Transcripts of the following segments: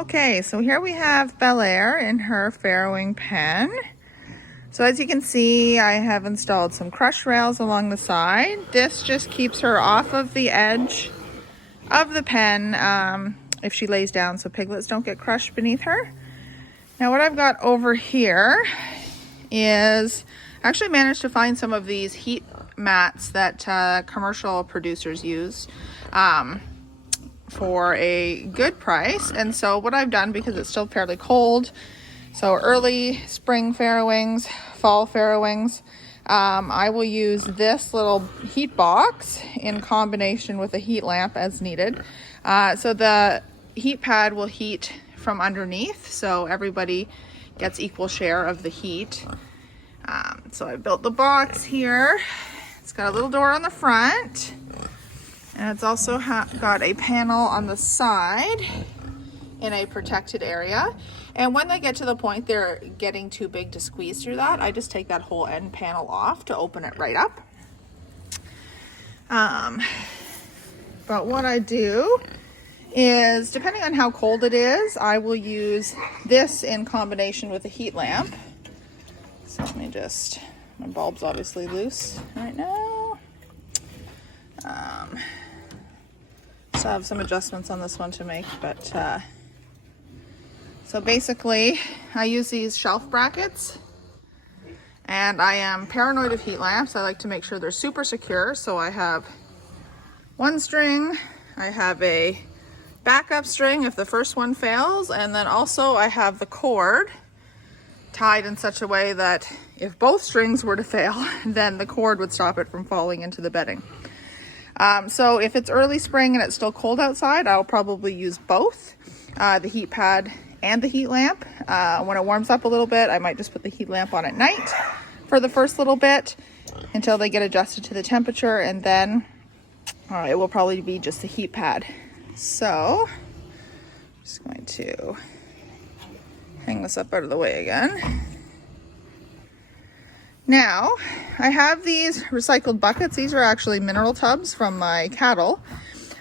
Okay, so here we have Bel Air in her farrowing pen. So as you can see, I have installed some crush rails along the side. This just keeps her off of the edge of the pen if she lays down, so piglets don't get crushed beneath her. Now what I've got over here is, I actually managed to find some of these heat mats that commercial producers use for a good price. And so what I've done, because it's still fairly cold, so early spring farrowings, fall farrowings, I will use this little heat box in combination with a heat lamp as needed. So the heat pad will heat from underneath, so everybody gets equal share of the heat. So I built the box here. It's got a little door on the front, and it's also got a panel on the side in a protected area. And when they get to the point they're getting too big to squeeze through that, I just take that whole end panel off to open it right up. But what I do is, depending on how cold it is, I will use this in combination with a heat lamp. So let me just, my bulb's obviously loose right now. So I have some adjustments on this one to make, but so basically I use these shelf brackets, and I am paranoid of heat lamps. I like to make sure they're super secure. So I have one string, I have a backup string if the first one fails, and then also I have the cord tied in such a way that if both strings were to fail, then the cord would stop it from falling into the bedding. So if it's early spring and it's still cold outside, I'll probably use both, the heat pad and the heat lamp. When it warms up a little bit, I might just put the heat lamp on at night for the first little bit until they get adjusted to the temperature, and then it will probably be just the heat pad. So I'm just going to hang this up out of the way again. Now, I have these recycled buckets. These are actually mineral tubs from my cattle.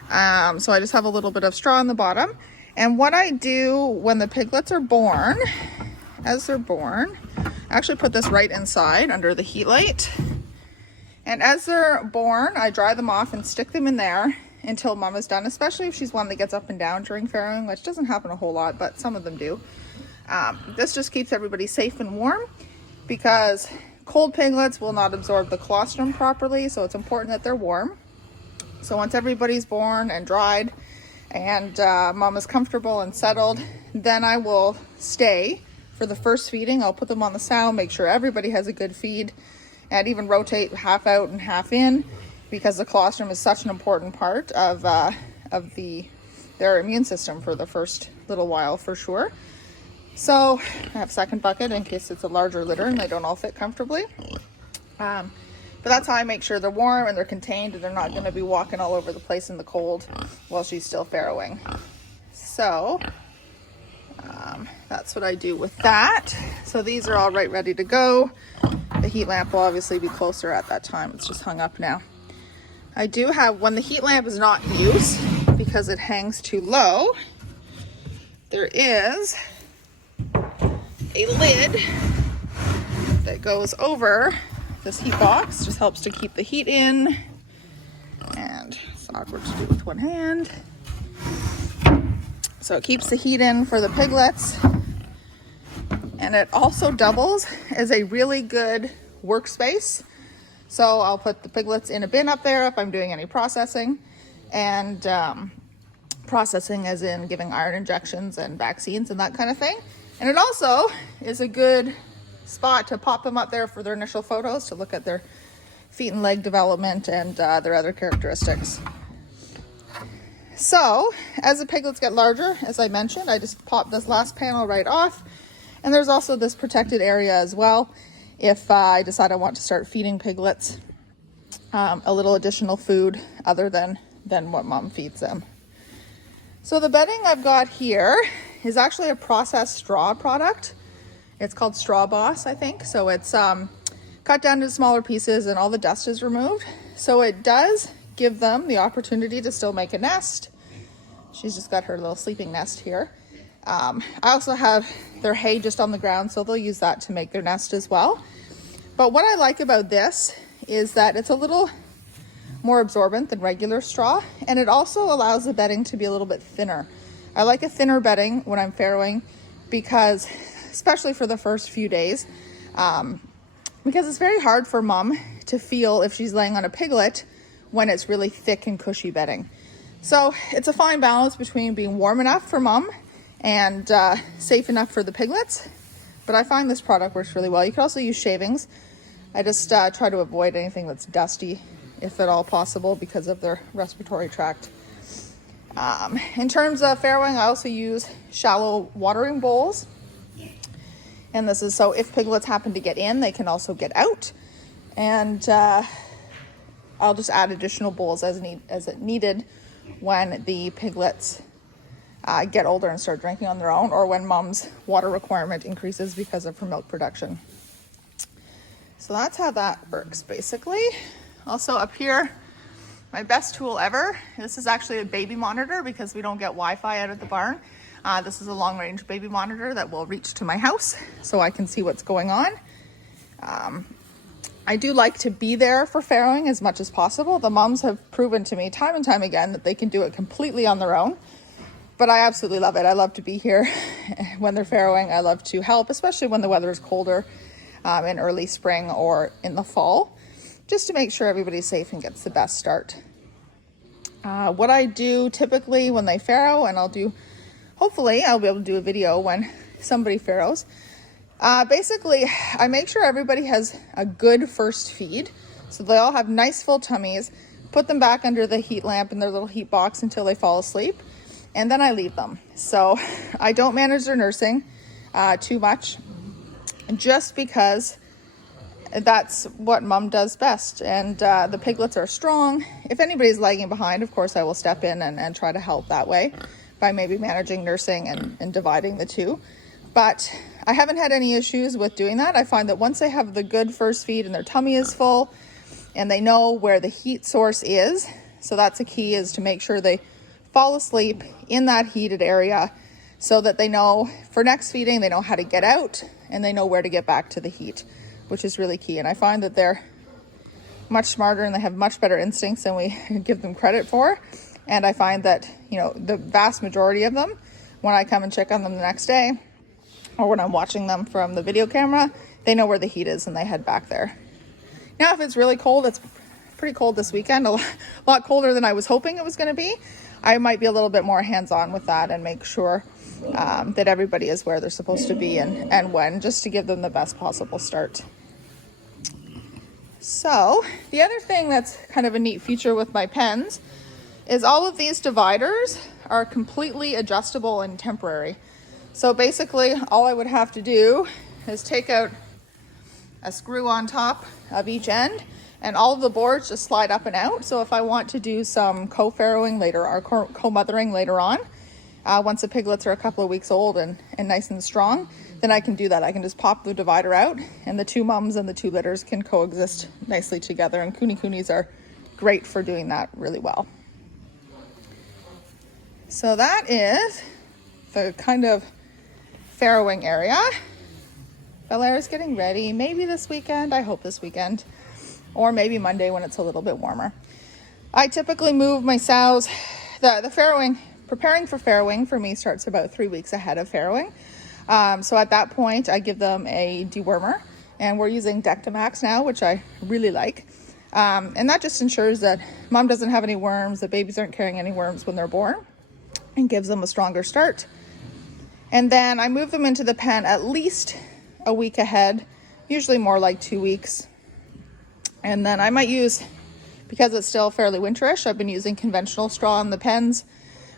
So I just have a little bit of straw on the bottom. And what I do when the piglets are born, as they're born, I actually put this right inside under the heat light. And as they're born, I dry them off and stick them in there until mama's done, especially if she's one that gets up and down during farrowing, which doesn't happen a whole lot, but some of them do. This just keeps everybody safe and warm, because cold piglets will not absorb the colostrum properly, so it's important that they're warm. So once everybody's born and dried and mama's comfortable and settled, then I will stay for the first feeding. I'll put them on the sow, make sure everybody has a good feed, and even rotate half out and half in, because the colostrum is such an important part of their immune system for the first little while for sure. So I have a second bucket in case it's a larger litter and they don't all fit comfortably. But that's how I make sure they're warm and they're contained, and they're not going to be walking all over the place in the cold while she's still farrowing. So that's what I do with that. So these are all ready to go. The heat lamp will obviously be closer at that time. It's just hung up now. I do have, when the heat lamp is not in use because it hangs too low, there is a lid that goes over this heat box. Just helps to keep the heat in, and it's awkward to do with one hand. So it keeps the heat in for the piglets, and it also doubles as a really good workspace. So I'll put the piglets in a bin up there if I'm doing any processing, and processing as in giving iron injections and vaccines and that kind of thing. And it also is a good spot to pop them up there for their initial photos, to look at their feet and leg development and their other characteristics. So as the piglets get larger, as I mentioned, I just pop this last panel right off. And there's also this protected area as well, if I decide I want to start feeding piglets a little additional food other than what mom feeds them. So the bedding I've got here is actually a processed straw product. It's called Straw Boss, I think. So it's cut down into smaller pieces and all the dust is removed. So it does give them the opportunity to still make a nest. She's just got her little sleeping nest here. I also have their hay just on the ground, so they'll use that to make their nest as well. But what I like about this is that it's a little more absorbent than regular straw, and it also allows the bedding to be a little bit thinner. I like a thinner bedding when I'm farrowing because, especially for the first few days, because it's very hard for mom to feel if she's laying on a piglet when it's really thick and cushy bedding. So it's a fine balance between being warm enough for mom and safe enough for the piglets. But I find this product works really well. You can also use shavings. I just try to avoid anything that's dusty, if at all possible, because of their respiratory tract. In terms of farrowing, I also use shallow watering bowls. And this is so if piglets happen to get in, they can also get out. And I'll just add additional bowls as needed when the piglets get older and start drinking on their own, or when mom's water requirement increases because of her milk production. So that's how that works basically. Also up here, my best tool ever. This is actually a baby monitor because we don't get Wi-Fi out of the barn. This is a long-range baby monitor that will reach to my house so I can see what's going on. I do like to be there for farrowing as much as possible. The moms have proven to me time and time again that they can do it completely on their own. But I absolutely love it. I love to be here when they're farrowing. I love to help, especially when the weather is colder in early spring or in the fall, just to make sure everybody's safe and gets the best start. What I do typically when they farrow, and hopefully I'll be able to do a video when somebody farrows. Basically, I make sure everybody has a good first feed. So they all have nice full tummies, put them back under the heat lamp in their little heat box until they fall asleep. And then I leave them. So I don't manage their nursing too much, just because that's what mom does best. And the piglets are strong. If anybody's lagging behind, of course, I will step in and try to help that way by maybe managing nursing and dividing the two. But I haven't had any issues with doing that. I find that once they have the good first feed and their tummy is full and they know where the heat source is, so that's a key, is to make sure they fall asleep in that heated area so that they know for next feeding, they know how to get out and they know where to get back to the heat, which is really key. And I find that they're much smarter and they have much better instincts than we give them credit for. And I find that, the vast majority of them, when I come and check on them the next day, or when I'm watching them from the video camera, they know where the heat is and they head back there. Now, if it's really cold, it's pretty cold this weekend, a lot colder than I was hoping it was going to be. I might be a little bit more hands-on with that and make sure that everybody is where they're supposed to be and when, just to give them the best possible start. So the other thing that's kind of a neat feature with my pens is all of these dividers are completely adjustable and temporary. So basically all I would have to do is take out a screw on top of each end, and all of the boards just slide up and out. So if I want to do some co-farrowing later or co-mothering later on, once the piglets are a couple of weeks old and nice and strong, then I can do that. I can just pop the divider out and the two mums and the two litters can coexist nicely together. And KuneKunes are great for doing that really well. So that is the kind of farrowing area. Valera's getting ready, maybe this weekend, I hope this weekend, or maybe Monday when it's a little bit warmer. I typically move my sows, the farrowing, preparing for farrowing for me starts about 3 weeks ahead of farrowing. So at that point I give them a dewormer, and we're using Dectomax now, which I really like. And that just ensures that mom doesn't have any worms, the babies aren't carrying any worms when they're born, and gives them a stronger start. And then I move them into the pen at least a week ahead, usually more like 2 weeks. And then I might use, because it's still fairly winterish, I've been using conventional straw in the pens,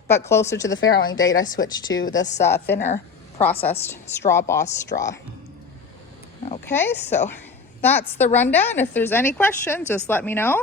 but closer to the farrowing date, I switched to this thinner processed Straw Boss straw. Okay, so that's the rundown. If there's any questions, just let me know.